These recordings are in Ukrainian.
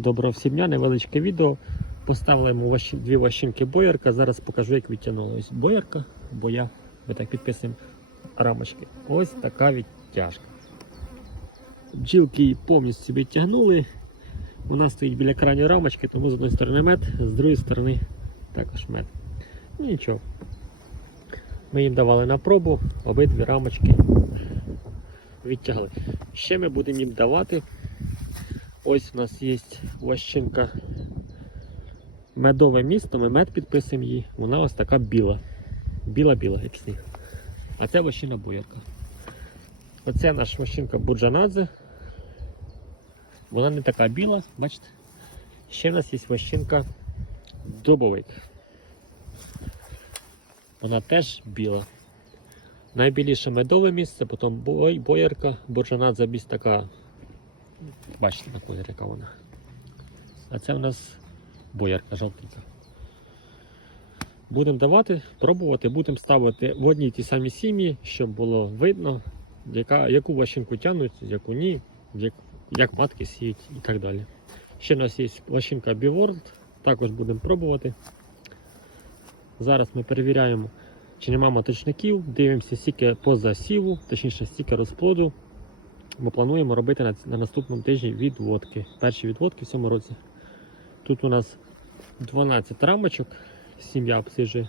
Доброго всім дня, невеличке відео. Поставили йому ващ- дві ващинки боярка. Зараз покажу, як відтягнула. Ось боярка, боя. Ми так підписуємо рамочки. Ось така відтяжка. Бджілки її повністю відтягнули. Вона стоїть біля крайньої рамочки, тому з однієї сторони мед, з другої сторони також мед. Ну нічого. Ми їм давали на пробу, обидві рамочки відтягли. Ще ми будемо їм давати. Ось у нас є ващинка медове місто, ми мед підписуємо її. Вона ось така біла. Біла-біла, як сніг. А це ващина боярка. Оце наша ващинка Бурджанадзе. Вона не така біла, бачите? Ще в нас є ващинка Дубовик. Вона теж біла. Найбіліше медове місце, потім боярка, Бурджанадзе більш така Бачите на колір, яка вона. А це у нас боярка жовтенька. Будемо давати, пробувати, будемо ставити в одній ті самі сім'ї, щоб було видно, яка, яку ващинку тягнуть, яку ні, як, як матки сіють і так далі. Ще у нас є ващинка Biworld, також будемо пробувати. Зараз ми перевіряємо, чи нема маточників, дивимося стільки по засіву, точніше стільки розплоду. Ми плануємо робити на, на наступному тижні відводки. Перші відводки в цьому році. Тут у нас 12 рамочок, сім'я обсижує.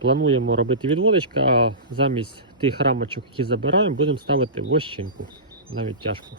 Плануємо робити відводочка, а замість тих рамочок, які забираємо, будемо ставити вощинку Навіть відтяжку.